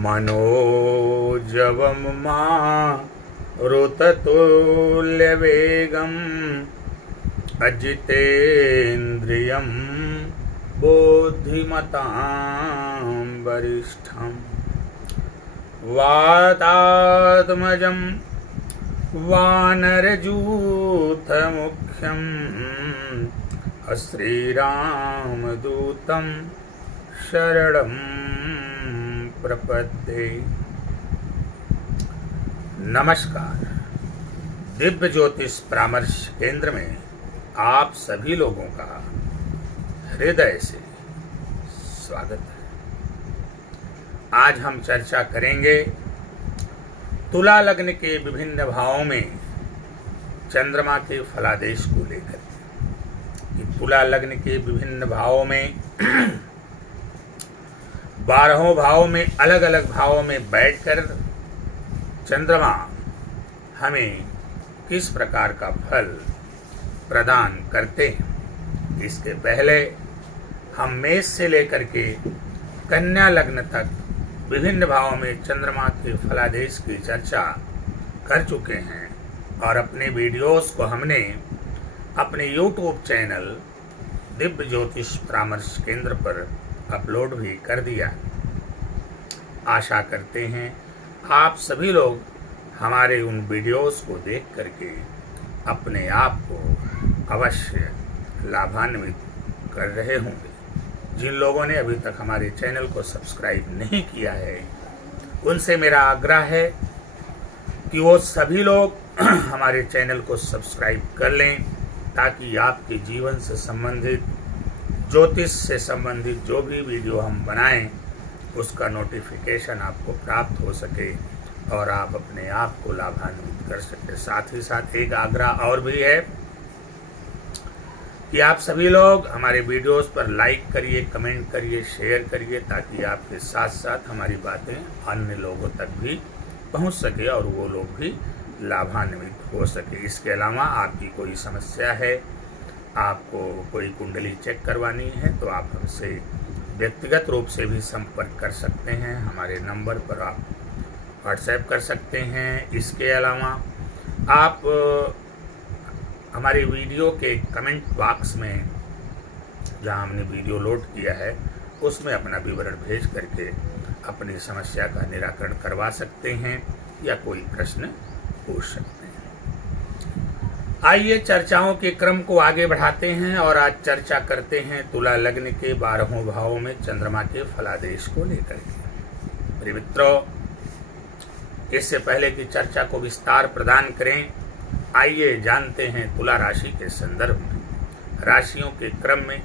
मनोजवं मारुततुल्यवेगम् अजितेन्द्रियं बुद्धिमतां वरिष्ठं वातात्मजं वानरयूथमुख्यं श्रीरामदूतं शरणं प्रपद्ये। नमस्कार। दिव्य ज्योतिष परामर्श केंद्र में आप सभी लोगों का हृदय से स्वागत है। आज हम चर्चा करेंगे तुला लग्न के विभिन्न भावों में चंद्रमा के फलादेश को लेकर। तुला लग्न के विभिन्न भावों में 12 भावों में अलग अलग भावों में बैठकर चंद्रमा हमें किस प्रकार का फल प्रदान करते हैं। इसके पहले हम मेष से लेकर के कन्या लग्न तक विभिन्न भावों में चंद्रमा के फलादेश की चर्चा कर चुके हैं और अपने वीडियोस को हमने अपने YouTube चैनल दिव्य ज्योतिष परामर्श केंद्र पर अपलोड भी कर दिया। आशा करते हैं आप सभी लोग हमारे उन वीडियोस को देख करके अपने आप को अवश्य लाभान्वित कर रहे होंगे। जिन लोगों ने अभी तक हमारे चैनल को सब्सक्राइब नहीं किया है उनसे मेरा आग्रह है कि वो सभी लोग हमारे चैनल को सब्सक्राइब कर लें, ताकि आपके जीवन से संबंधित, ज्योतिष से संबंधित जो भी वीडियो हम बनाएं उसका नोटिफिकेशन आपको प्राप्त हो सके और आप अपने आप को लाभान्वित कर सके। साथ ही साथ एक आग्रह और भी है कि आप सभी लोग हमारे वीडियोस पर लाइक करिए, कमेंट करिए, शेयर करिए, ताकि आपके साथ साथ हमारी बातें अन्य लोगों तक भी पहुंच सके और वो लोग भी लाभान्वित हो सके। इसके अलावा आपकी कोई समस्या है, आपको कोई कुंडली चेक करवानी है, तो आप हमसे व्यक्तिगत रूप से भी संपर्क कर सकते हैं। हमारे नंबर पर आप व्हाट्सएप कर सकते हैं। इसके अलावा आप हमारे वीडियो के कमेंट बॉक्स में जहां हमने वीडियो लोड किया है उसमें अपना विवरण भेज करके अपनी समस्या का निराकरण करवा सकते हैं या कोई प्रश्न पूछ सकते हैं। आइए चर्चाओं के क्रम को आगे बढ़ाते हैं और आज चर्चा करते हैं तुला लग्न के 12 भावों में चंद्रमा के फलादेश को लेकर के। मेरे मित्रों, इससे पहले कि चर्चा को विस्तार प्रदान करें, आइए जानते हैं तुला राशि के संदर्भ में। राशियों के क्रम में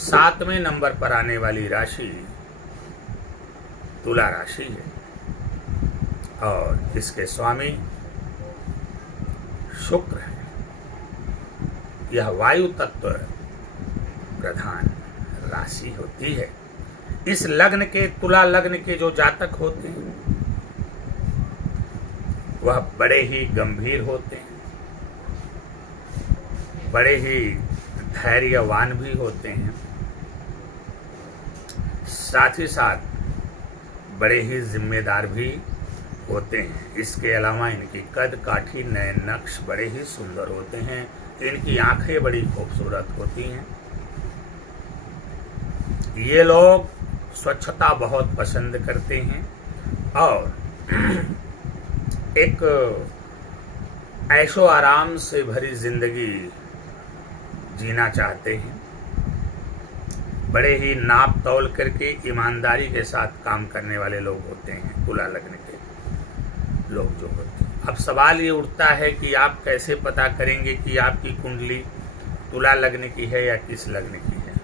7वें नंबर पर आने वाली राशि तुला राशि है और इसके स्वामी शुक्र है। यह वायु तत्व प्रधान राशि होती है। इस लग्न के, तुला लग्न के जो जातक होते हैं वह बड़े ही गंभीर होते हैं, बड़े ही धैर्यवान भी होते हैं, साथ ही साथ बड़े ही जिम्मेदार भी होते हैं। इसके अलावा इनकी कद काठी, नयन नक्श बड़े ही सुंदर होते हैं। इनकी आंखें बड़ी खूबसूरत होती हैं। ये लोग स्वच्छता बहुत पसंद करते हैं और एक ऐशो आराम से भरी जिंदगी जीना चाहते हैं। बड़े ही नाप तौल करके ईमानदारी के साथ काम करने वाले लोग होते हैं तुला लग्न के लोग जो होते हैं। अब सवाल ये उठता है कि आप कैसे पता करेंगे कि आपकी कुंडली तुला लग्न की है या किस लग्न की है।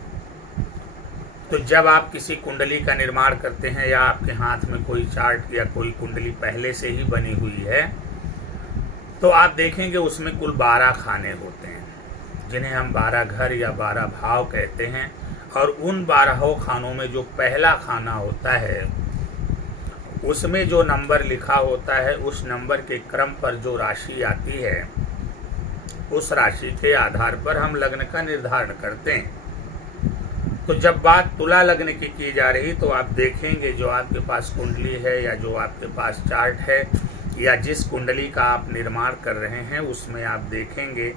तो जब आप किसी कुंडली का निर्माण करते हैं या आपके हाथ में कोई चार्ट या कोई कुंडली पहले से ही बनी हुई है, तो आप देखेंगे उसमें कुल 12 खाने होते हैं, जिन्हें हम 12 घर या 12 भाव कहते हैं। और उन 12 खानों में जो पहला खाना होता है उसमें जो नंबर लिखा होता है, उस नंबर के क्रम पर जो राशि आती है, उस राशि के आधार पर हम लग्न का निर्धारण करते हैं। तो जब बात तुला लग्न की जा रही तो आप देखेंगे जो आपके पास कुंडली है या जो आपके पास चार्ट है या जिस कुंडली का आप निर्माण कर रहे हैं उसमें आप देखेंगे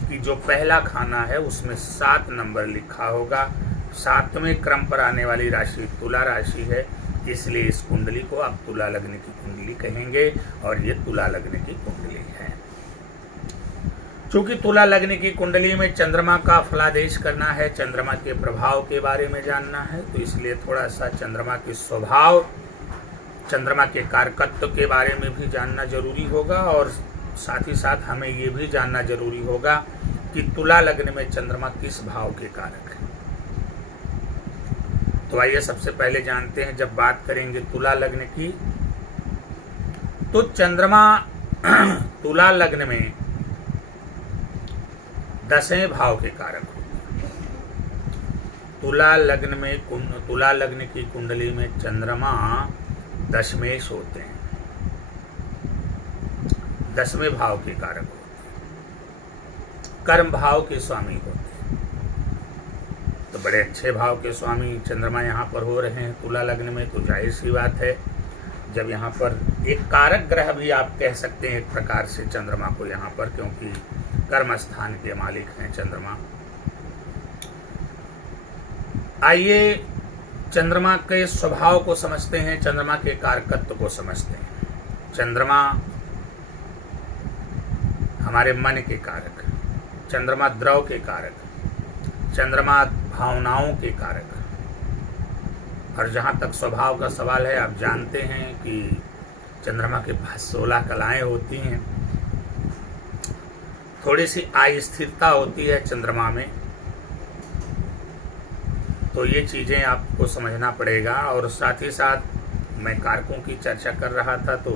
कि जो पहला खाना है उसमें 7 नंबर लिखा होगा। 7वें क्रम पर आने वाली राशि तुला राशि है, इसलिए इस कुंडली को आप तुला लग्न की कुंडली कहेंगे और ये तुला लग्न की कुंडली है। चूंकि तुला लग्न की कुंडली में चंद्रमा का फलादेश करना है, चंद्रमा के प्रभाव के बारे में जानना है, तो इसलिए थोड़ा सा चंद्रमा के स्वभाव, चंद्रमा के कारकत्व के बारे में भी जानना जरूरी होगा और साथ ही साथ हमें ये भी जानना जरूरी होगा कि तुला लग्न में चंद्रमा किस भाव के कारक है। तो आइए सबसे पहले जानते हैं, जब बात करेंगे तुला लग्न की तो चंद्रमा तुला लग्न में 10वें भाव के कारक होते हैं। तुला लग्न की कुंडली में चंद्रमा दशमेश होते हैं, 10वें भाव के कारक होते हैं, कर्म भाव के स्वामी होते हैं। तो बड़े अच्छे भाव के स्वामी चंद्रमा यहाँ पर हो रहे हैं तुला लग्न में, तो जाहिर सी बात है जब यहाँ पर एक कारक ग्रह भी आप कह सकते हैं एक प्रकार से चंद्रमा को यहाँ पर, क्योंकि कर्म स्थान के मालिक हैं चंद्रमा। आइए चंद्रमा के स्वभाव को समझते हैं, चंद्रमा के कारकत्व को समझते हैं। चंद्रमा हमारे मन के कारक, चंद्रमा द्रव के कारक, चंद्रमा भावनाओं के कारक। और जहाँ तक स्वभाव का सवाल है, आप जानते हैं कि चंद्रमा के पास 16 कलाएं होती हैं, थोड़ी सी अस्थिरता होती है चंद्रमा में, तो ये चीज़ें आपको समझना पड़ेगा। और साथ ही साथ मैं कारकों की चर्चा कर रहा था, तो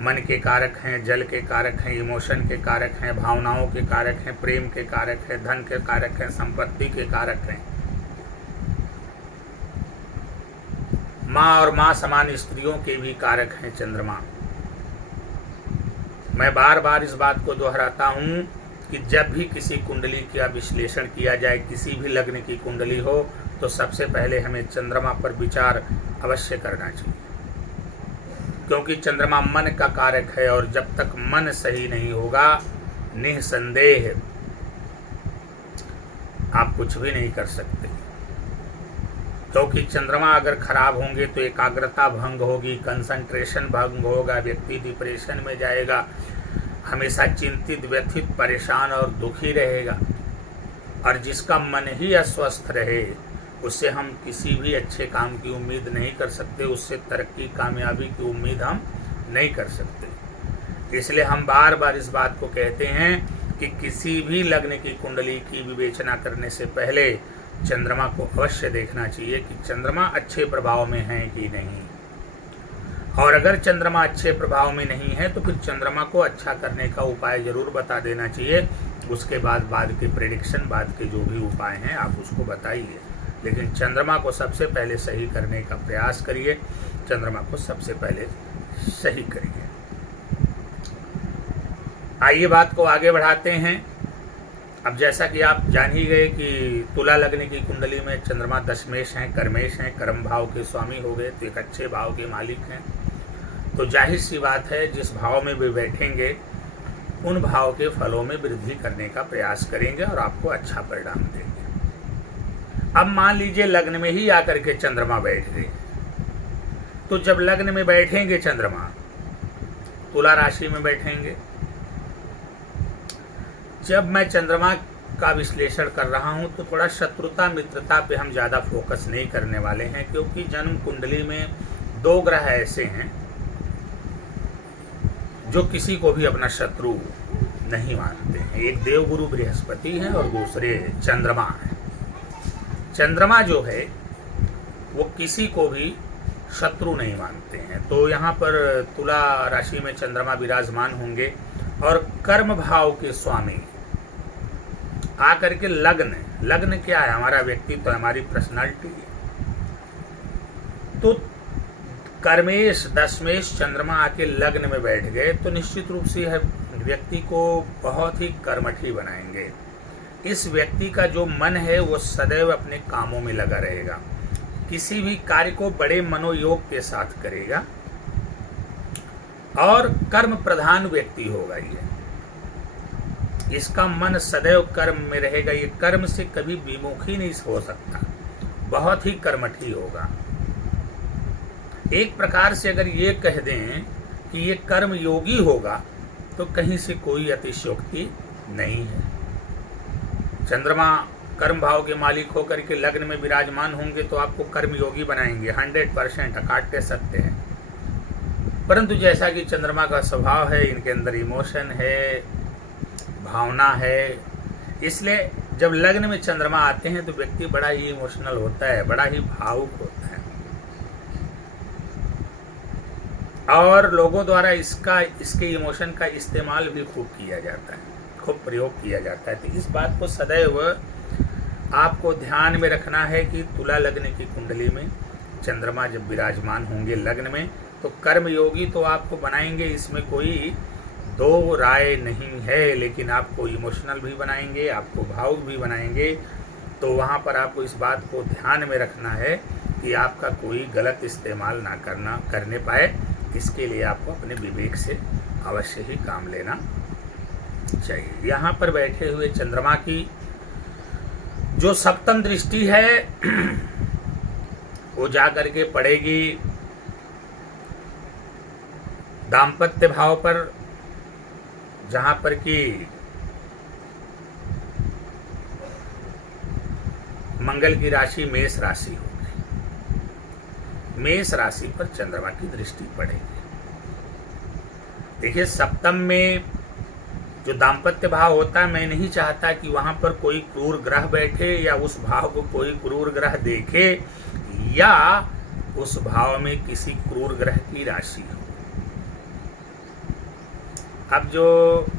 मन के कारक हैं, जल के कारक हैं, इमोशन के कारक हैं, भावनाओं के कारक हैं, प्रेम के कारक हैं, धन के कारक हैं, संपत्ति के कारक हैं, माँ और माँ समान स्त्रियों के भी कारक हैं चंद्रमा। मैं बार बार इस बात को दोहराता हूँ कि जब भी किसी कुंडली का विश्लेषण किया जाए, किसी भी लग्न की कुंडली हो, तो सबसे पहले हमें चंद्रमा पर विचार अवश्य करना चाहिए, क्योंकि चंद्रमा मन का कारक है और जब तक मन सही नहीं होगा निसंदेह आप कुछ भी नहीं कर सकते। क्योंकि चंद्रमा अगर खराब होंगे तो एकाग्रता भंग होगी, कंसंट्रेशन भंग होगा, व्यक्ति डिप्रेशन में जाएगा, हमेशा चिंतित, व्यथित, परेशान और दुखी रहेगा। और जिसका मन ही अस्वस्थ रहे उससे हम किसी भी अच्छे काम की उम्मीद नहीं कर सकते, उससे तरक्की कामयाबी की उम्मीद हम नहीं कर सकते। इसलिए हम बार बार इस बात को कहते हैं कि किसी भी लग्न की कुंडली की विवेचना करने से पहले चंद्रमा को अवश्य देखना चाहिए कि चंद्रमा अच्छे प्रभाव में है कि नहीं। और अगर चंद्रमा अच्छे प्रभाव में नहीं है तो फिर चंद्रमा को अच्छा करने का उपाय जरूर बता देना चाहिए। उसके बाद के प्रेडिक्शन, बाद के जो भी उपाय हैं आप उसको बताइए, लेकिन चंद्रमा को सबसे पहले सही करने का प्रयास करिए, चंद्रमा को सबसे पहले सही करिए। आइए बात को आगे बढ़ाते हैं। अब जैसा कि आप जान ही गए कि तुला लग्न की कुंडली में चंद्रमा दशमेश हैं, कर्मेश हैं, कर्म भाव के स्वामी हो गए, तो एक अच्छे भाव के मालिक हैं। तो जाहिर सी बात है जिस भाव में भी बैठेंगे उन भाव के फलों में वृद्धि करने का प्रयास करेंगे और आपको अच्छा परिणाम देंगे। अब मान लीजिए लग्न में ही आकर के चंद्रमा बैठ गए, तो जब लग्न में बैठेंगे चंद्रमा, तुला राशि में बैठेंगे, जब मैं चंद्रमा का विश्लेषण कर रहा हूं तो थोड़ा शत्रुता मित्रता पे हम ज़्यादा फोकस नहीं करने वाले हैं, क्योंकि जन्म कुंडली में 2 ग्रह ऐसे हैं जो किसी को भी अपना शत्रु नहीं मानते हैं। एक देवगुरु बृहस्पति है और दूसरे चंद्रमा है। चंद्रमा जो है वो किसी को भी शत्रु नहीं मानते हैं। तो यहाँ पर तुला राशि में चंद्रमा विराजमान होंगे और कर्म भाव के स्वामी आकर के लग्न क्या है? हमारा व्यक्तित्व, हमारी पर्सनालिटी है। तो कर्मेश दशमेश चंद्रमा आके लग्न में बैठ गए तो निश्चित रूप से व्यक्ति को बहुत ही कर्मठी बनाएंगे। इस व्यक्ति का जो मन है वो सदैव अपने कामों में लगा रहेगा, किसी भी कार्य को बड़े मनोयोग के साथ करेगा और कर्म प्रधान व्यक्ति होगा। ये इसका मन सदैव कर्म में रहेगा, ये कर्म से कभी विमुख ही नहीं हो सकता, बहुत ही कर्मठी होगा। एक प्रकार से अगर ये कह दें कि ये कर्म योगी होगा तो कहीं से कोई अतिशयोक्ति नहीं है। चंद्रमा कर्म भाव के मालिक होकर के लग्न में विराजमान होंगे तो आपको कर्म योगी बनाएंगे, 100% अकाट्य सत्य है। परंतु जैसा कि चंद्रमा का स्वभाव है, इनके अंदर इमोशन है, भावना है, इसलिए जब लग्न में चंद्रमा आते हैं तो व्यक्ति बड़ा ही इमोशनल होता है, बड़ा ही भावुक होता है और लोगों द्वारा इसके इमोशन का इस्तेमाल भी खूब किया जाता है, खूब प्रयोग किया जाता है। तो इस बात को सदैव आपको ध्यान में रखना है कि तुला लग्न की कुंडली में चंद्रमा जब विराजमान होंगे लग्न में तो कर्मयोगी तो आपको बनाएंगे, इसमें कोई दो राय नहीं है, लेकिन आपको इमोशनल भी बनाएंगे, आपको भावुक भी बनाएंगे। तो वहाँ पर आपको इस बात को ध्यान में रखना है कि आपका कोई गलत इस्तेमाल ना करने पाए। इसके लिए आपको अपने विवेक से अवश्य ही काम लेना चाहिए। यहाँ पर बैठे हुए चंद्रमा की जो सप्तम दृष्टि है वो जा करके पड़ेगी दाम्पत्य भाव पर, जहां पर कि मंगल की राशि मेष राशि होगी। मेष राशि पर चंद्रमा की दृष्टि पड़ेगी। देखिए, सप्तम में जो दाम्पत्य भाव होता है, मैं नहीं चाहता कि वहां पर कोई क्रूर ग्रह बैठे या उस भाव को कोई क्रूर ग्रह देखे या उस भाव में किसी क्रूर ग्रह की राशि हो। अब जो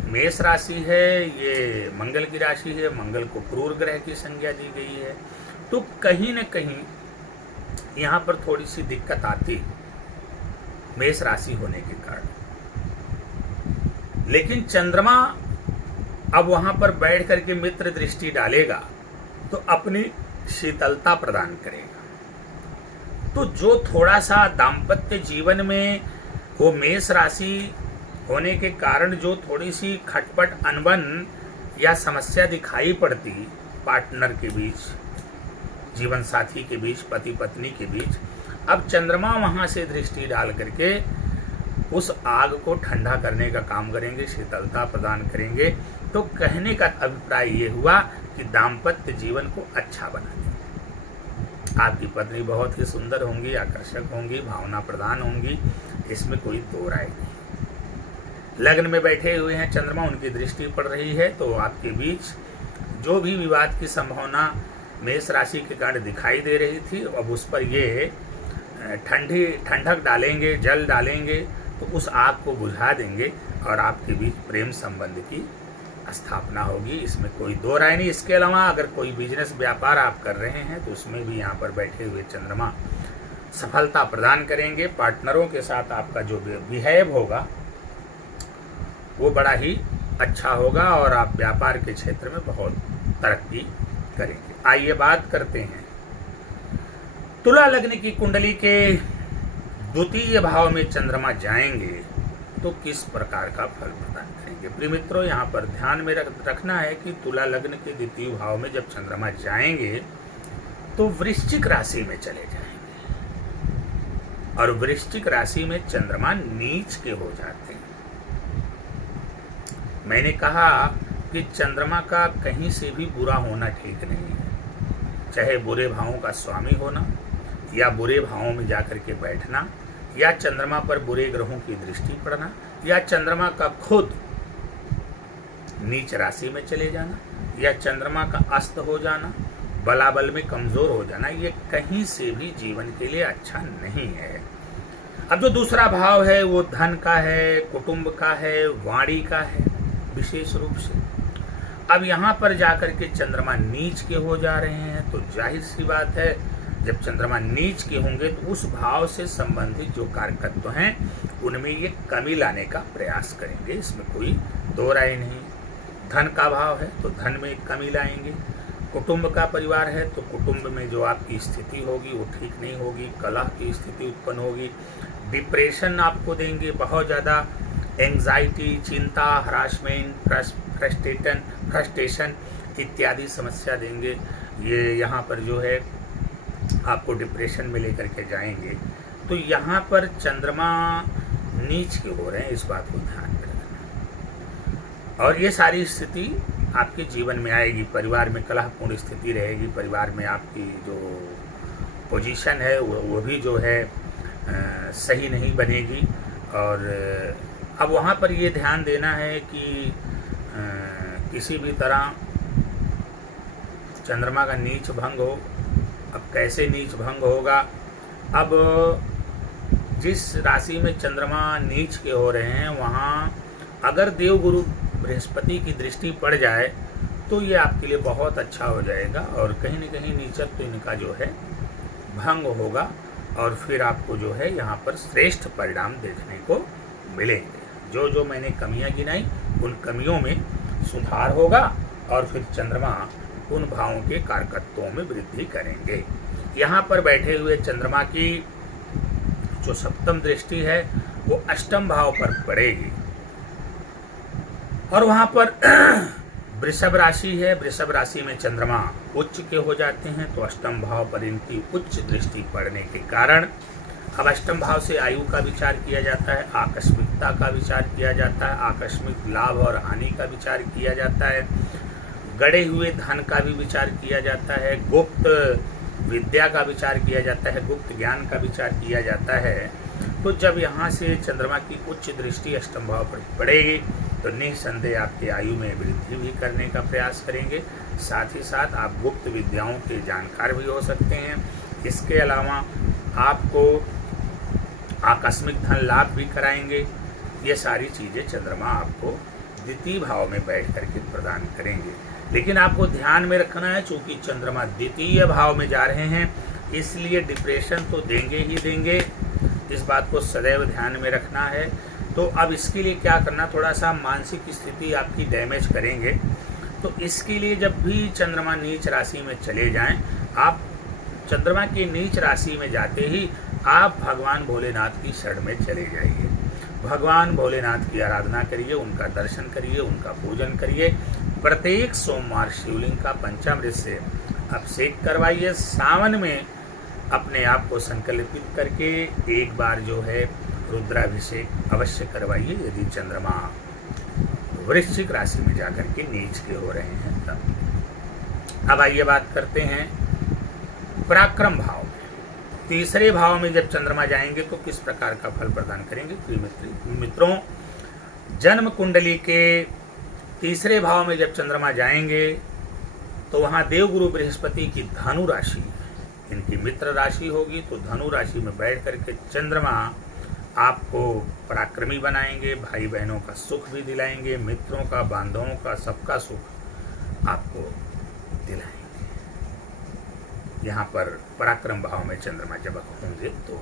मेष राशि है ये मंगल की राशि है, मंगल को क्रूर ग्रह की संज्ञा दी गई है, तो कहीं न कहीं यहाँ पर थोड़ी सी दिक्कत आती मेष राशि होने के कारण। लेकिन चंद्रमा अब वहां पर बैठ करके मित्र दृष्टि डालेगा तो अपनी शीतलता प्रदान करेगा। तो जो थोड़ा सा दाम्पत्य जीवन में वो मेष राशि होने के कारण जो थोड़ी सी खटपट, अनबन या समस्या दिखाई पड़ती पार्टनर के बीच, जीवन साथी के बीच, पति पत्नी के बीच, अब चंद्रमा वहां से दृष्टि डाल करके उस आग को ठंडा करने का काम करेंगे, शीतलता प्रदान करेंगे। तो कहने का अभिप्राय ये हुआ कि दाम्पत्य जीवन को अच्छा बना देंगे। आपकी पत्नी बहुत ही सुंदर होंगी, आकर्षक होंगी, भावना प्रधान होंगी, इसमें कोई दो राय नहीं। लग्न में बैठे हुए हैं चंद्रमा, उनकी दृष्टि पड़ रही है तो आपके बीच जो भी विवाद की संभावना मेष राशि के कारण दिखाई दे रही थी, अब उस पर ये ठंडक डालेंगे, जल डालेंगे तो उस आग को बुझा देंगे और आपके बीच प्रेम संबंध की स्थापना होगी, इसमें कोई दो राय नहीं। इसके अलावा अगर कोई बिजनेस व्यापार आप कर रहे हैं तो उसमें भी यहाँ पर बैठे हुए चंद्रमा सफलता प्रदान करेंगे। पार्टनरों के साथ आपका जो बिहेव होगा वो बड़ा ही अच्छा होगा और आप व्यापार के क्षेत्र में बहुत तरक्की करेंगे। आइए बात करते हैं तुला लग्न की कुंडली के द्वितीय भाव में चंद्रमा जाएंगे तो किस प्रकार का फल प्रदान करेंगे। प्रिय मित्रों, यहाँ पर ध्यान में रखना है कि तुला लग्न के द्वितीय भाव में जब चंद्रमा जाएंगे तो वृश्चिक राशि में चले जाएंगे और वृश्चिक राशि में चंद्रमा नीच के हो जाते हैं। मैंने कहा कि चंद्रमा का कहीं से भी बुरा होना ठीक नहीं है, चाहे बुरे भावों का स्वामी होना या बुरे भावों में जाकर के बैठना या चंद्रमा पर बुरे ग्रहों की दृष्टि पड़ना या चंद्रमा का खुद नीच राशि में चले जाना या चंद्रमा का अस्त हो जाना, बलाबल में कमजोर हो जाना, ये कहीं से भी जीवन के लिए अच्छा नहीं है। अब जो दूसरा भाव है वो धन का है, कुटुंब का है, वाणी का है विशेष रूप से। अब यहाँ पर जाकर के चंद्रमा नीच के हो जा रहे हैं तो जाहिर सी बात है जब चंद्रमा नीच के होंगे तो उस भाव से संबंधित जो कारकत्व हैं उनमें ये कमी लाने का प्रयास करेंगे, इसमें कोई दो राय नहीं। धन का भाव है तो धन में कमी लाएंगे। कुटुंब का परिवार है तो कुटुंब में जो आपकी स्थिति होगी वो ठीक नहीं होगी, कलह की स्थिति उत्पन्न होगी। डिप्रेशन आपको देंगे, बहुत ज़्यादा एंग्जाइटी, चिंता, हरासमेंट, फ्रस्ट्रेशन इत्यादि समस्या देंगे। ये यहाँ पर जो है आपको डिप्रेशन में लेकर के जाएंगे। तो यहाँ पर चंद्रमा नीच के हो रहे हैं, इस बात को ध्यान में रखना। और ये सारी स्थिति आपके जीवन में आएगी। परिवार में कलहपूर्ण स्थिति रहेगी, परिवार में आपकी जो पोजीशन है वो भी जो है सही नहीं बनेगी। और अब वहाँ पर ये ध्यान देना है कि किसी भी तरह चंद्रमा का नीच भंग हो। अब कैसे नीच भंग होगा? अब जिस राशि में चंद्रमा नीच के हो रहे हैं वहाँ अगर देवगुरु बृहस्पति की दृष्टि पड़ जाए तो ये आपके लिए बहुत अच्छा हो जाएगा और कहीं न कहीं नीचत्व इनका जो है भंग होगा और फिर आपको जो है यहाँ पर श्रेष्ठ परिणाम देखने को मिलेंगे। जो जो मैंने कमियाँ गिनाई उन कमियों में सुधार होगा और फिर चंद्रमा उन भावों के कारकत्वों में वृद्धि करेंगे। यहाँ पर बैठे हुए चंद्रमा की जो सप्तम दृष्टि है वो अष्टम भाव पर पड़ेगी और वहाँ पर वृषभ राशि है। वृषभ राशि में चंद्रमा उच्च के हो जाते हैं तो अष्टम भाव पर इनकी उच्च दृष्टि पड़ने के कारण अब अष्टम भाव से आयु का विचार किया जाता है, आकस्मिकता का विचार किया जाता है, आकस्मिक लाभ और हानि का विचार किया जाता है, गड़े हुए धन का भी विचार किया जाता है, गुप्त विद्या का विचार किया जाता है, गुप्त ज्ञान का विचार किया जाता है। तो जब यहाँ से चंद्रमा की उच्च दृष्टि अष्टम भाव पर पड़ेगी तो निसंदेह आपकी आयु में वृद्धि भी करने का प्रयास करेंगे। साथ ही साथ आप गुप्त विद्याओं के जानकार भी हो सकते हैं। इसके अलावा आपको आकस्मिक धन लाभ भी कराएंगे। ये सारी चीज़ें चंद्रमा आपको द्वितीय भाव में बैठ करके प्रदान करेंगे। लेकिन आपको ध्यान में रखना है, चूंकि चंद्रमा द्वितीय भाव में जा रहे हैं इसलिए डिप्रेशन तो देंगे ही देंगे, इस बात को सदैव ध्यान में रखना है। तो अब इसके लिए क्या करना, थोड़ा सा मानसिक स्थिति आपकी डैमेज करेंगे। तो इसके लिए जब भी चंद्रमा नीच राशि में चले जाएं, आप चंद्रमा की नीच राशि में जाते ही आप भगवान भोलेनाथ की शरण में चले जाइए। भगवान भोलेनाथ की आराधना करिए, उनका दर्शन करिए, उनका पूजन करिए। प्रत्येक सोमवार शिवलिंग का पंचामृत से अभिषेक करवाइए। सावन में अपने आप को संकल्पित करके एक बार जो है रुद्राभिषेक अवश्य करवाइए यदि चंद्रमा वृश्चिक राशि में जाकर के नीच के हो रहे हैं तब। अब आइए बात करते हैं पराक्रम भाव में। तीसरे भाव में जब चंद्रमा जाएंगे तो किस प्रकार का फल प्रदान करेंगे। प्रिय मित्रों, जन्म कुंडली के तीसरे भाव में जब चंद्रमा जाएंगे तो वहाँ देवगुरु बृहस्पति की धनु राशि इनकी मित्र राशि होगी। तो धनु राशि में बैठ करके चंद्रमा आपको पराक्रमी बनाएंगे, भाई बहनों का सुख भी दिलाएंगे, मित्रों का, बांधवों का, सबका सुख आपको दिलाएंगे। यहाँ पर पराक्रम भाव में चंद्रमा जब होंगे तो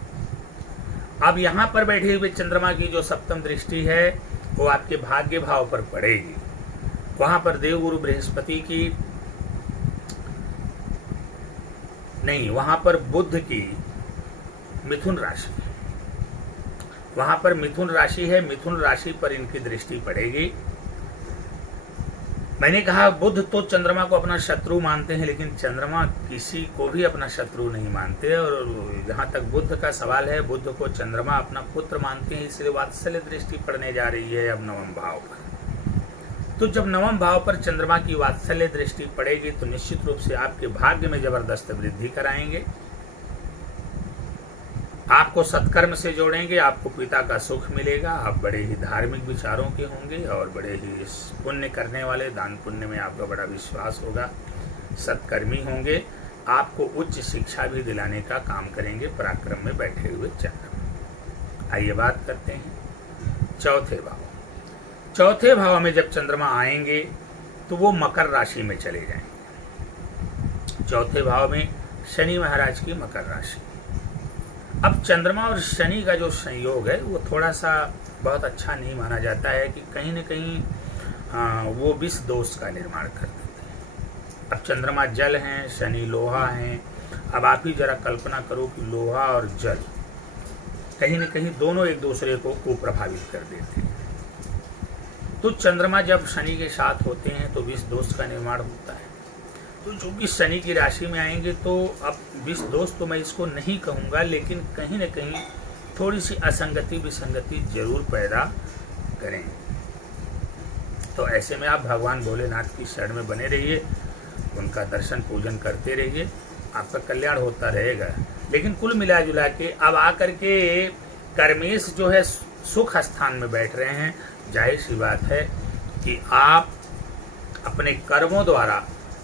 अब यहाँ पर बैठे हुए चंद्रमा की जो सप्तम दृष्टि है वो आपके भाग्य भाव पर पड़ेगी। वहाँ पर देवगुरु बृहस्पति की नहीं, वहाँ पर बुध की मिथुन राशि, वहाँ पर मिथुन राशि है, मिथुन राशि पर इनकी दृष्टि पड़ेगी। मैंने कहा बुध तो चंद्रमा को अपना शत्रु मानते हैं, लेकिन चंद्रमा किसी को भी अपना शत्रु नहीं मानते। और जहाँ तक बुध का सवाल है, बुध को चंद्रमा अपना पुत्र मानते हैं, इसलिए वात्सल्य दृष्टि पड़ने जा रही है अब नवम भाव पर। तो जब नवम भाव पर चंद्रमा की वात्सल्य दृष्टि पड़ेगी तो निश्चित रूप से आपके भाग्य में जबरदस्त वृद्धि कराएंगे, आपको सत्कर्म से जोड़ेंगे, आपको पिता का सुख मिलेगा, आप बड़े ही धार्मिक विचारों के होंगे और बड़े ही पुण्य करने वाले, दान पुण्य में आपका बड़ा विश्वास होगा, सत्कर्मी होंगे, आपको उच्च शिक्षा भी दिलाने का काम करेंगे पराक्रम में बैठे हुए चंद्रमा। आइए बात करते हैं चौथे भाव। चौथे भाव में जब चंद्रमा आएंगे तो वो मकर राशि में चले जाएंगे। चौथे भाव में शनि महाराज की मकर राशि। अब चंद्रमा और शनि का जो संयोग है वो थोड़ा सा बहुत अच्छा नहीं माना जाता है कि कहीं न कहीं वो विष दोष का निर्माण कर देते हैं। अब चंद्रमा जल हैं, शनि लोहा हैं। अब आप ही जरा कल्पना करो कि लोहा और जल कहीं न कहीं दोनों एक दूसरे को कुप्रभावित कर देते हैं। तो चंद्रमा जब शनि के साथ होते हैं तो विष दोष का निर्माण होता है। तो जो भी शनि की राशि में आएंगे तो अब विष दोष तो मैं इसको नहीं कहूँगा, लेकिन कहीं न कहीं थोड़ी सी असंगति विसंगति जरूर पैदा करेंगे। तो ऐसे में आप भगवान भोलेनाथ की शरण में बने रहिए, उनका दर्शन पूजन करते रहिए, आपका कल्याण होता रहेगा। लेकिन कुल मिला जुला के अब आकर के कर्मेश जो है सुख स्थान में बैठ रहे हैं। जाहिर सी बात है कि आप अपने कर्मों द्वारा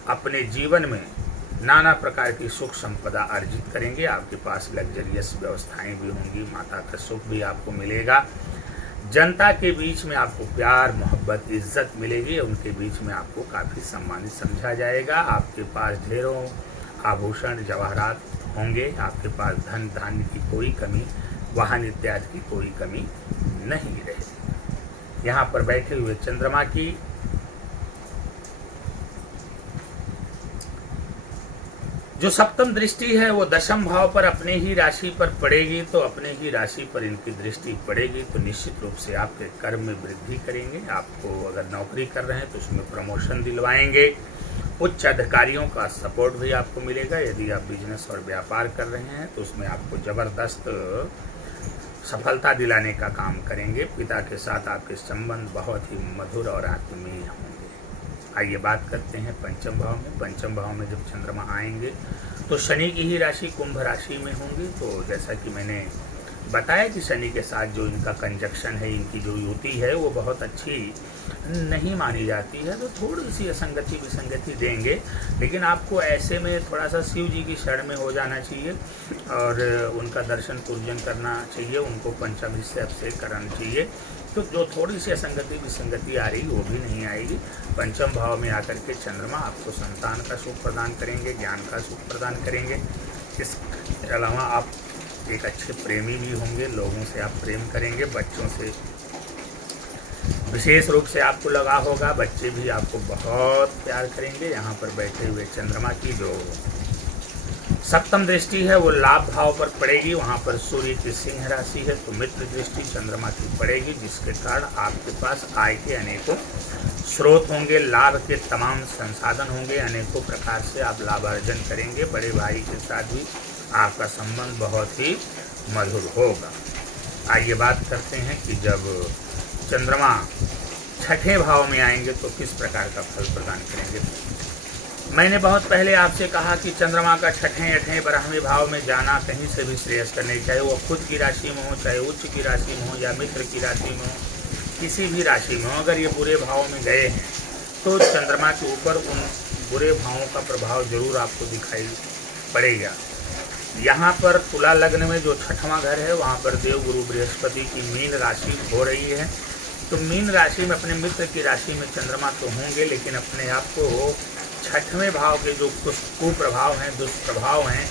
अपने जीवन में नाना प्रकार की सुख संपदा अर्जित करेंगे। आपके पास लग्जरियस व्यवस्थाएं भी होंगी, माता का सुख भी आपको मिलेगा, जनता के बीच में आपको प्यार मोहब्बत इज्जत मिलेगी, उनके बीच में आपको काफ़ी सम्मानित समझा जाएगा। आपके पास ढेरों आभूषण जवाहरात होंगे, आपके पास धन धान्य की कोई कमी, वाहन इत्यादि की कोई कमी नहीं रहेगी। यहाँ पर बैठे हुए चंद्रमा की जो सप्तम दृष्टि है वो दशम भाव पर अपने ही राशि पर पड़ेगी। तो अपने ही राशि पर इनकी दृष्टि पड़ेगी तो निश्चित रूप से आपके कर्म में वृद्धि करेंगे। आपको अगर नौकरी कर रहे हैं तो उसमें प्रमोशन दिलवाएंगे, उच्च अधिकारियों का सपोर्ट भी आपको मिलेगा। यदि आप बिजनेस और व्यापार कर रहे हैं तो उसमें आपको ज़बरदस्त सफलता दिलाने का काम करेंगे। पिता के साथ आपके संबंध बहुत ही मधुर और आत्मीय होंगे। आइए बात करते हैं पंचम भाव में। पंचम भाव में जब चंद्रमा आएंगे तो शनि की ही राशि कुंभ राशि में होंगी। तो जैसा कि मैंने बताया कि शनि के साथ जो इनका कंजक्शन है, इनकी जो युति है वो बहुत अच्छी नहीं मानी जाती है। तो थोड़ी सी असंगति विसंगति देंगे, लेकिन आपको ऐसे में थोड़ा सा शिव जी की शरण में हो जाना चाहिए और उनका दर्शन पूजन करना चाहिए, उनको पंचाभिषेक से करना चाहिए। तो जो थोड़ी सी असंगति विसंगति आ रही वो भी नहीं आएगी। पंचम भाव में आकर के चंद्रमा आपको संतान का सुख प्रदान करेंगे, ज्ञान का सुख प्रदान करेंगे। इसके अलावा आप एक अच्छे प्रेमी भी होंगे, लोगों से आप प्रेम करेंगे, बच्चों से विशेष रूप से आपको लगा होगा, बच्चे भी आपको बहुत प्यार करेंगे। यहाँ पर बैठे हुए चंद्रमा की जो सप्तम दृष्टि है वो लाभ भाव पर पड़ेगी। वहाँ पर सूर्य की सिंह राशि है तो मित्र दृष्टि चंद्रमा की पड़ेगी, जिसके कारण आपके पास आय के अनेकों स्रोत होंगे, लाभ के तमाम संसाधन होंगे, अनेकों प्रकार से आप लाभार्जन करेंगे। बड़े भाई के साथ भी आपका संबंध बहुत ही मधुर होगा। आइए बात करते हैं कि जब चंद्रमा छठे भाव में आएंगे तो किस प्रकार का फल प्रदान करेंगे। मैंने बहुत पहले आपसे कहा कि चंद्रमा का छठे अठे बारहवें भाव में जाना कहीं से भी श्रेयस्कर नहीं, चाहे वो खुद की राशि में हो, चाहे उच्च की राशि में हो या मित्र की राशि में हो, किसी भी राशि में हो। अगर ये बुरे भाव में गए हैं तो चंद्रमा के ऊपर उन बुरे भावों का प्रभाव जरूर आपको दिखाई पड़ेगा। यहाँ पर तुला लग्न में जो छठवां घर है वहाँ पर देव गुरु बृहस्पति की मीन राशि हो रही है। तो मीन राशि में अपने मित्र की राशि में चंद्रमा तो होंगे, लेकिन अपने आप को छठवें भाव के जो कुछ कुप्रभाव हैं, दुष्प्रभाव हैं,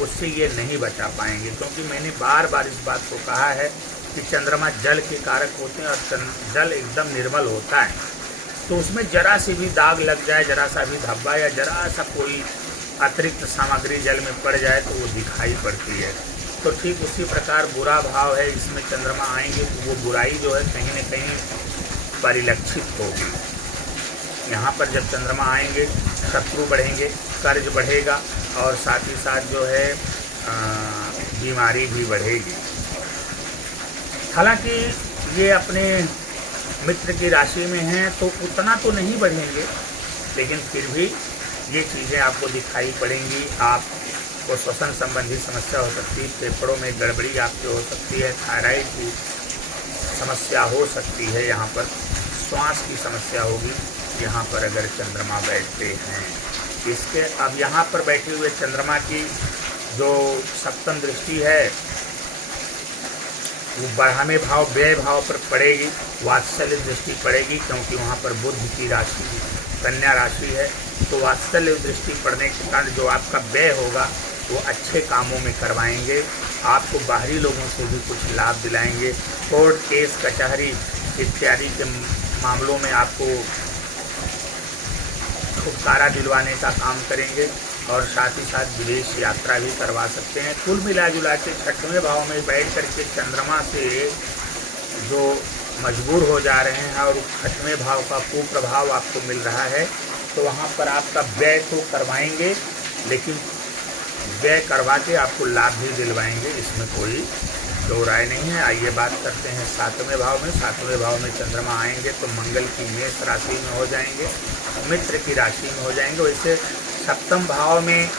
उससे ये नहीं बचा पाएंगे। क्योंकि मैंने बार बार इस बात को कहा है कि चंद्रमा जल के कारक होते हैं और जल एकदम निर्मल होता है। तो उसमें जरा सी भी दाग लग जाए, जरा सा भी धब्बा या जरा सा कोई अतिरिक्त सामग्री जल में पड़ जाए तो वो दिखाई पड़ती है। तो ठीक उसी प्रकार बुरा भाव है, इसमें चंद्रमा आएंगे तो वो बुराई जो है कहीं न कहीं परिलक्षित होगी। यहाँ पर जब चंद्रमा आएंगे शत्रु बढ़ेंगे, कर्ज बढ़ेगा और साथ ही साथ जो है बीमारी भी बढ़ेगी। हालांकि ये अपने मित्र की राशि में हैं तो उतना तो नहीं बढ़ेंगे, लेकिन फिर भी ये चीज़ें आपको दिखाई पड़ेंगी। आपको श्वसन संबंधी समस्या हो सकती है, फेफड़ों में गड़बड़ी आपके हो सकती है, थायराइड की समस्या हो सकती है, यहाँ पर श्वास की समस्या होगी यहाँ पर अगर चंद्रमा बैठते हैं। इसके अब यहाँ पर बैठे हुए चंद्रमा की जो सप्तम दृष्टि है वो 12वें भाव व्यय भाव पर पड़ेगी, वात्सल्य दृष्टि पड़ेगी, क्योंकि वहाँ पर बुध की राशि कन्या राशि है। तो वात्सल्य दृष्टि पड़ने के कारण जो आपका व्यय होगा वो अच्छे कामों में करवाएंगे, आपको बाहरी लोगों से भी कुछ लाभ दिलाएंगे। कोर्ट केस कचहरी इत्यादि के मामलों में आपको छुटकारा दिलवाने का काम करेंगे और साथ ही साथ विदेश यात्रा भी करवा सकते हैं। कुल मिला जुला के 6वें भाव में बैठ करके चंद्रमा से जो मजबूर हो जा रहे हैं और 6वें भाव का कुप्रभाव आपको मिल रहा है, तो वहाँ पर आपका व्यय तो करवाएंगे, लेकिन व्यय करवा के आपको लाभ भी दिलवाएंगे, इसमें कोई दो राय नहीं है। आइए बात करते हैं 7वें भाव में। 7वें भाव में चंद्रमा आएंगे तो मंगल की मेष राशि में हो जाएंगे, मित्र की राशि में हो जाएंगे। वैसे 7वें भाव में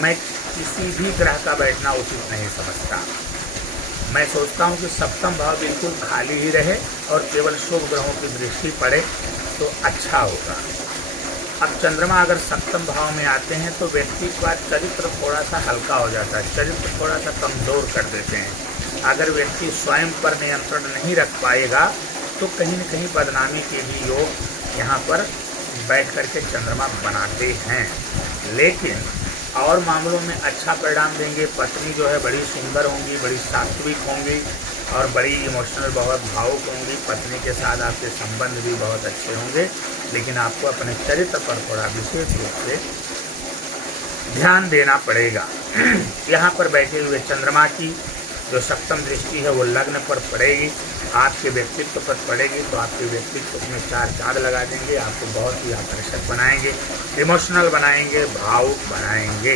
मैं किसी भी ग्रह का बैठना उचित नहीं समझता। मैं सोचता हूँ कि 7वां भाव बिल्कुल खाली ही रहे और केवल शुभ ग्रहों की दृष्टि पड़े तो अच्छा होगा। अब चंद्रमा अगर 7वें भाव में आते हैं तो व्यक्ति का चरित्र थोड़ा सा हल्का हो जाता है, चरित्र थोड़ा सा कमज़ोर कर देते हैं। अगर व्यक्ति स्वयं पर नियंत्रण नहीं रख पाएगा तो कहीं न कहीं बदनामी के भी योग यहाँ पर बैठ कर के चंद्रमा बनाते हैं, लेकिन और मामलों में अच्छा परिणाम देंगे। पत्नी जो है बड़ी सुंदर होंगी, बड़ी सात्विक होंगी और बड़ी इमोशनल, बहुत भावुक होंगी। पत्नी के साथ आपके संबंध भी बहुत अच्छे होंगे, लेकिन आपको अपने चरित्र पर थोड़ा विशेष रूप से ध्यान देना पड़ेगा। यहाँ पर बैठे हुए चंद्रमा की जो 7वीं दृष्टि है वो लग्न पर पड़ेगी, आपके व्यक्तित्व पर पड़ेगी, तो आपके व्यक्तित्व में 4 चाँद लगा देंगे, आपको बहुत ही आकर्षक बनाएंगे, इमोशनल बनाएंगे, भावुक बनाएंगे।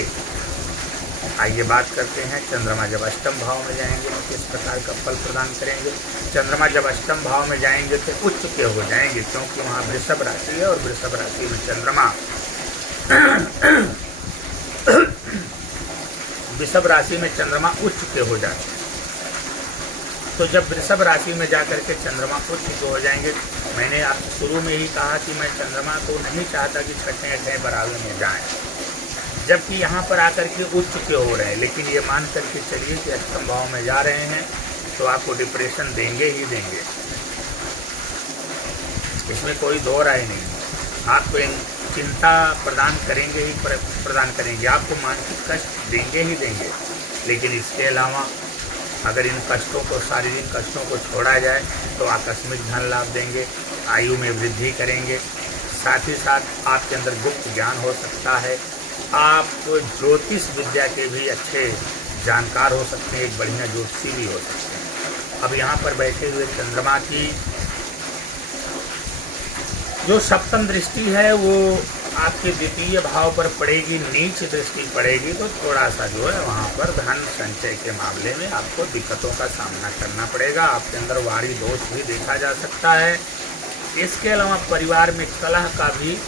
आइए बात करते हैं चंद्रमा जब 8वें भाव में जाएंगे तो किस प्रकार का फल प्रदान करेंगे। चंद्रमा जब 8वें भाव में जाएंगे तो उच्च के हो जाएंगे, क्योंकि वहाँ वृषभ राशि है और वृषभ राशि में चंद्रमा वृषभ राशि में चंद्रमा उच्च के हो जाते हैं। तो जब वृषभ राशि में जाकर के चंद्रमा उच्च के हो जाएंगे, मैंने आपको शुरू में ही कहा कि मैं चंद्रमा को नहीं चाहता कि 6ठे 8ठे बराबर में जाएं, जबकि यहाँ पर आकर के उच्च के हो रहे हैं। लेकिन ये मान करके चलिए कि 8वें भाव में जा रहे हैं तो आपको डिप्रेशन देंगे ही देंगे, इसमें कोई दो राय नहीं है। आपको चिंता प्रदान करेंगे ही प्रदान करेंगे, आपको मानसिक कष्ट देंगे ही देंगे। लेकिन इसके अलावा अगर इन कष्टों को, शारीरिक कष्टों को छोड़ा जाए तो आकस्मिक धन लाभ देंगे, आयु में वृद्धि करेंगे। साथ ही साथ आपके अंदर गुप्त ज्ञान हो सकता है, आप ज्योतिष विद्या के भी अच्छे जानकार हो सकते हैं, एक बढ़िया ज्योतिषी भी हो सकते हैं। अब यहाँ पर बैठे हुए चंद्रमा की जो 7वीं दृष्टि है वो आपके द्वितीय भाव पर पड़ेगी, नीच दृष्टि पड़ेगी, तो थोड़ा सा जो है वहाँ पर धन संचय के मामले में आपको दिक्कतों का सामना करना पड़ेगा। आपके अंदर वारी दोष भी देखा जा सकता है। इसके अलावा परिवार में कलह का भी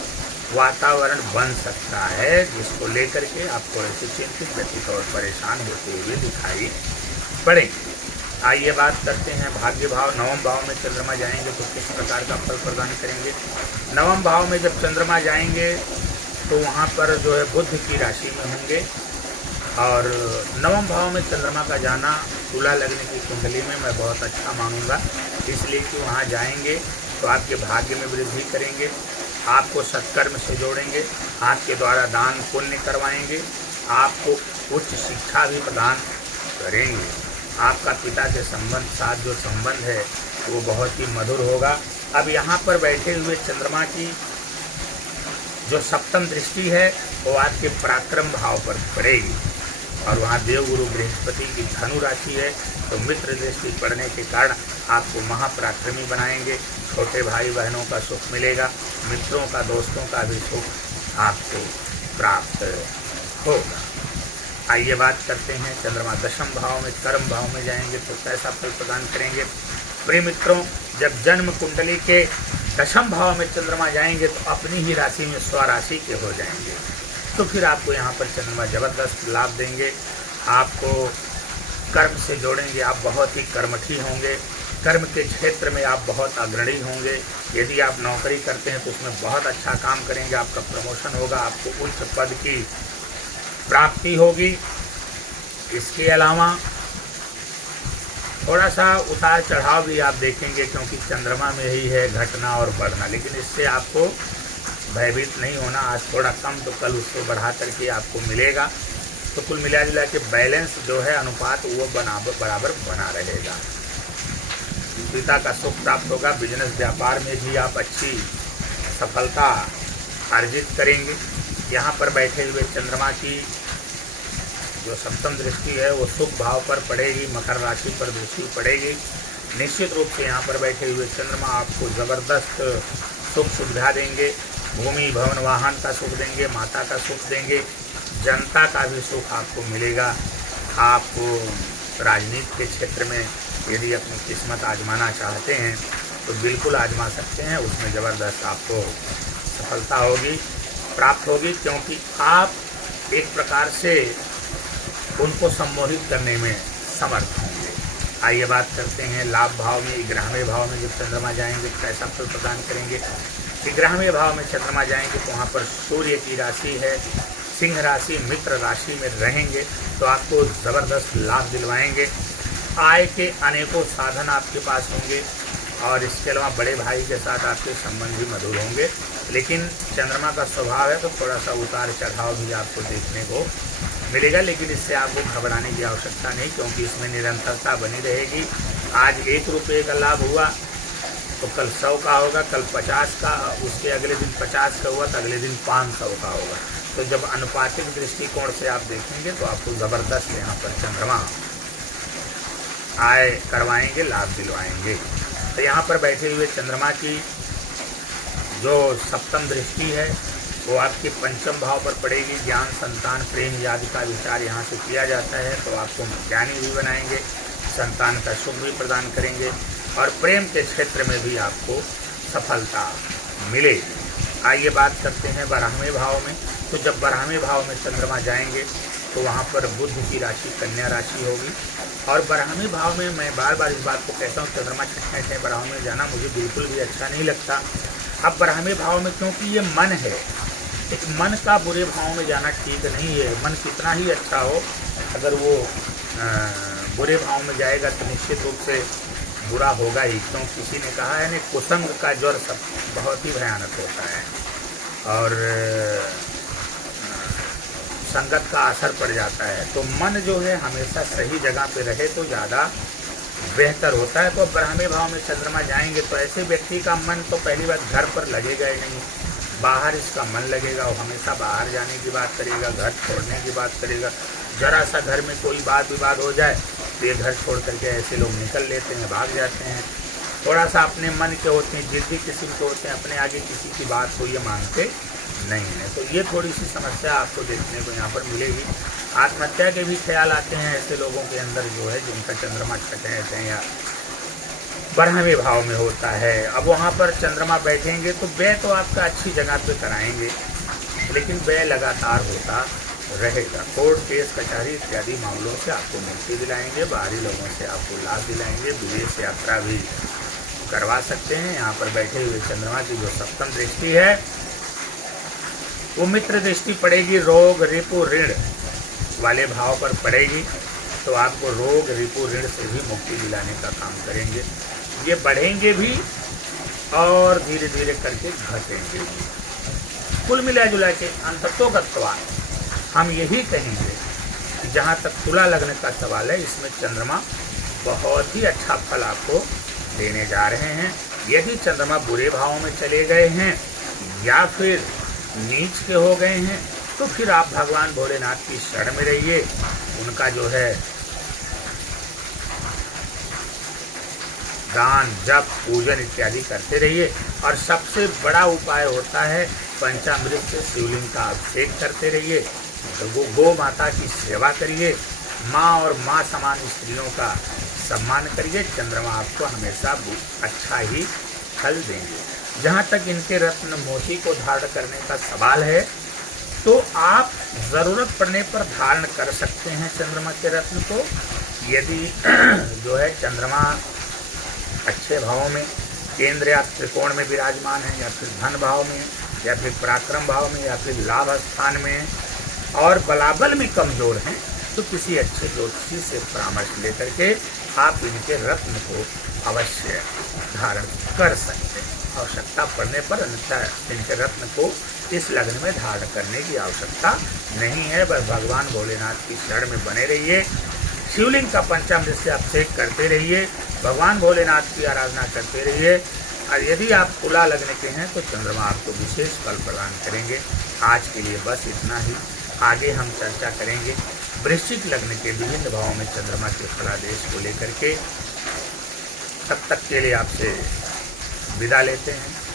वातावरण बन सकता है, जिसको लेकर के आप थोड़े से चिंतित, व्यथित और परेशान होते हुए दिखाई पड़ेंगे। आइए बात करते हैं भाग्य भाव। 9वें भाव में चंद्रमा जाएंगे तो किस प्रकार का फल प्रदान करेंगे। 9वें भाव में जब चंद्रमा जाएंगे तो वहाँ पर जो है बुध की राशि में होंगे, और 9वें भाव में चंद्रमा का जाना तुला लगने की कुंडली में मैं बहुत अच्छा मानूंगा, इसलिए कि वहाँ जाएंगे तो आपके भाग्य में वृद्धि करेंगे, आपको सत्कर्म से जोड़ेंगे, आपके द्वारा दान पुण्य करवाएंगे, आपको उच्च शिक्षा भी प्रदान करेंगे। आपका पिता के साथ जो संबंध है वो बहुत ही मधुर होगा। अब यहाँ पर बैठे हुए चंद्रमा की जो 7वीं दृष्टि है वो आपके पराक्रम भाव पर पड़ेगी, और वहाँ देवगुरु बृहस्पति की धनु राशि है, तो मित्र दृष्टि पड़ने के कारण आपको महापराक्रमी बनाएंगे। छोटे भाई बहनों का सुख मिलेगा, मित्रों का, दोस्तों का भी सुख आपको प्राप्त होगा। आइए बात करते हैं चंद्रमा 10वें भाव में, कर्म भाव में जाएंगे तो कैसा फल प्रदान करेंगे। प्रिय मित्रों, जब जन्म कुंडली के 10वें भाव में चंद्रमा जाएंगे तो अपनी ही राशि में स्वराशि के हो जाएंगे, तो फिर आपको यहाँ पर चंद्रमा जबरदस्त लाभ देंगे, आपको कर्म से जोड़ेंगे, आप बहुत ही कर्मठी होंगे, कर्म के क्षेत्र में आप बहुत अग्रणी होंगे। यदि आप नौकरी करते हैं तो उसमें बहुत अच्छा काम करेंगे, आपका प्रमोशन होगा, आपको उच्च पद की प्राप्ति होगी। इसके अलावा थोड़ा सा उतार चढ़ाव भी आप देखेंगे, क्योंकि चंद्रमा में ही है घटना और बढ़ना, लेकिन इससे आपको भयभीत नहीं होना। आज थोड़ा कम तो कल उसको बढ़ा करके आपको मिलेगा, तो कुल मिला जुला के बैलेंस जो है, अनुपात वो बराबर बना रहेगा। पिता का सुख प्राप्त होगा। बिजनेस व्यापार में भी आप अच्छी सफलता अर्जित करेंगे। यहाँ पर बैठे हुए चंद्रमा की जो सप्तम दृष्टि है वो सुख भाव पर पड़ेगी, मकर राशि पर दृष्टि पड़ेगी। निश्चित रूप से यहाँ पर बैठे हुए चंद्रमा आपको ज़बरदस्त सुख सुविधा देंगे। भूमि भवन वाहन का सुख देंगे, माता का सुख देंगे, जनता का भी सुख आपको मिलेगा। आपको राजनीति के क्षेत्र में यदि अपनी किस्मत आजमाना चाहते हैं तो बिल्कुल आजमा सकते हैं। उसमें ज़बरदस्त आपको सफलता होगी, प्राप्त होगी, क्योंकि आप एक प्रकार से उनको सम्मोहित करने में समर्थ होंगे। आइए बात करते हैं लाभ भाव में। 11वें भाव में जब चंद्रमा जाएंगे तो कैसा फल प्रदान करेंगे। 11वें भाव में चंद्रमा जाएंगे तो वहाँ पर सूर्य की राशि है सिंह राशि, मित्र राशि में रहेंगे तो आपको ज़बरदस्त लाभ दिलवाएंगे। आय के अनेकों साधन आपके पास होंगे और इसके अलावा बड़े भाई के साथ आपके संबंध भी मधुर होंगे। लेकिन चंद्रमा का स्वभाव है तो थोड़ा सा उतार चढ़ाव भी आपको देखने को मिलेगा, लेकिन इससे आपको घबराने की आवश्यकता नहीं, क्योंकि इसमें निरंतरता बनी रहेगी। आज 1 रुपये का लाभ हुआ तो कल 100 का होगा, कल 50 का, उसके अगले दिन 50 का हुआ तो अगले दिन 500 का होगा। तो जब अनुपातिक दृष्टिकोण से आप देखेंगे तो आपको ज़बरदस्त यहाँ पर चंद्रमा आय करवाएंगे, लाभ दिलवाएंगे। तो यहाँ पर बैठे हुए चंद्रमा की जो सप्तम दृष्टि है वो आपके पंचम भाव पर पड़ेगी। ज्ञान, संतान, प्रेम आदि का विचार यहाँ से किया जाता है तो आपको ज्ञानी भी बनाएंगे, संतान का सुख भी प्रदान करेंगे और प्रेम के क्षेत्र में भी आपको सफलता मिलेगी। आइए बात करते हैं 12वें भाव में। तो जब 12वें भाव में चंद्रमा जाएंगे तो वहाँ पर बुध की राशि कन्या राशि होगी। और 12वें भाव में मैं बार बार इस बात को कहता हूँ, चंद्रमा 6वें 12वें में जाना मुझे बिल्कुल भी अच्छा नहीं लगता। अब 12वें भाव में, क्योंकि ये मन है, एक मन का बुरे भाव में जाना ठीक नहीं है। मन कितना ही अच्छा हो, अगर वो बुरे भाव में जाएगा तो निश्चित रूप से बुरा होगा ही। क्यों, किसी ने कहा है ना, कुसंग का ज्वर सब बहुत ही भयानक होता है और संगत का असर पड़ जाता है। तो मन जो है हमेशा सही जगह पे रहे तो ज़्यादा बेहतर होता है। तो 12वें भाव में चंद्रमा जाएंगे तो ऐसे व्यक्ति का मन तो पहली बात घर पर लगेगा ही नहीं, बाहर इसका मन लगेगा। वो हमेशा बाहर जाने की बात करेगा, घर छोड़ने की बात करेगा। जरा सा घर में कोई बात विवाद हो जाए तो ये घर छोड़ करके ऐसे लोग निकल लेते हैं, भाग जाते हैं। थोड़ा सा अपने मन के होते हैं, जिद्दी किस्म के होते हैं, अपने आगे किसी की बात को ये मानते नहीं है। तो ये थोड़ी सी समस्या आपको देखने को यहाँ पर मिलेगी। आत्महत्या के भी ख्याल आते हैं ऐसे लोगों के अंदर जो है जिनका चंद्रमा 6 या 12वें भाव में होता है। अब वहाँ पर चंद्रमा बैठेंगे तो व्यय तो आपका अच्छी जगह पे कराएंगे, लेकिन व्यय लगातार होता रहेगा। कोर्ट केस कचहरी इत्यादि मामलों से आपको मुक्ति दिलाएंगे, बाहरी लोगों से आपको लाभ दिलाएंगे, विदेश यात्रा भी करवा सकते हैं। यहाँ पर बैठे हुए चंद्रमा की जो सप्तम दृष्टि है वो मित्र दृष्टि पड़ेगी, रोग रिपु ऋण वाले भाव पर पड़ेगी तो आपको रोग रिपु ऋण से भी मुक्ति दिलाने का काम करेंगे। ये बढ़ेंगे भी और धीरे धीरे करके घटेंगे भी। कुल मिला जुला के अंततोगत्वा हम यही कहेंगे कि जहाँ तक तुला लगने का सवाल है, इसमें चंद्रमा बहुत ही अच्छा फल आपको देने जा रहे हैं। यदि चंद्रमा बुरे भाव में चले गए हैं या फिर नीच के हो गए हैं तो फिर आप भगवान भोलेनाथ की शरण में रहिए, उनका जो है दान जप पूजन इत्यादि करते रहिए। और सबसे बड़ा उपाय होता है पंचामृत से शिवलिंग का अभिषेक करते रहिए, गो माता की सेवा करिए, माँ और माँ समान स्त्रियों का सम्मान करिए। चंद्रमा आपको हमेशा अच्छा ही फल देंगे। जहाँ तक इनके रत्न मोती को धारण करने का सवाल है तो आप ज़रूरत पड़ने पर धारण कर सकते हैं चंद्रमा के रत्न को। यदि जो है चंद्रमा अच्छे भाव में केंद्र या त्रिकोण में विराजमान है, या फिर धन भाव में, या फिर पराक्रम भाव में, या फिर लाभ स्थान में और बलाबल में कमज़ोर हैं तो किसी अच्छे ज्योतिषी से परामर्श लेकर के आप इनके रत्न को अवश्य धारण कर सकते हैं। आवश्यकता पड़ने पर अन्यथा इनके रत्न को इस लग्न में धारण करने की आवश्यकता नहीं है। बस भगवान भोलेनाथ की शरण में बने रहिए, शिवलिंग का पंचामृत से अभिषेक करते रहिए, भगवान भोलेनाथ की आराधना करते रहिए। और यदि आप तुला लग्न के हैं तो चंद्रमा आपको विशेष फल प्रदान करेंगे। आज के लिए बस इतना ही। आगे हम चर्चा करेंगे वृश्चिक लग्न के विभिन्न भावों में चंद्रमा के फलादेश को लेकर के। तब तक के लिए आपसे विदा लेते हैं।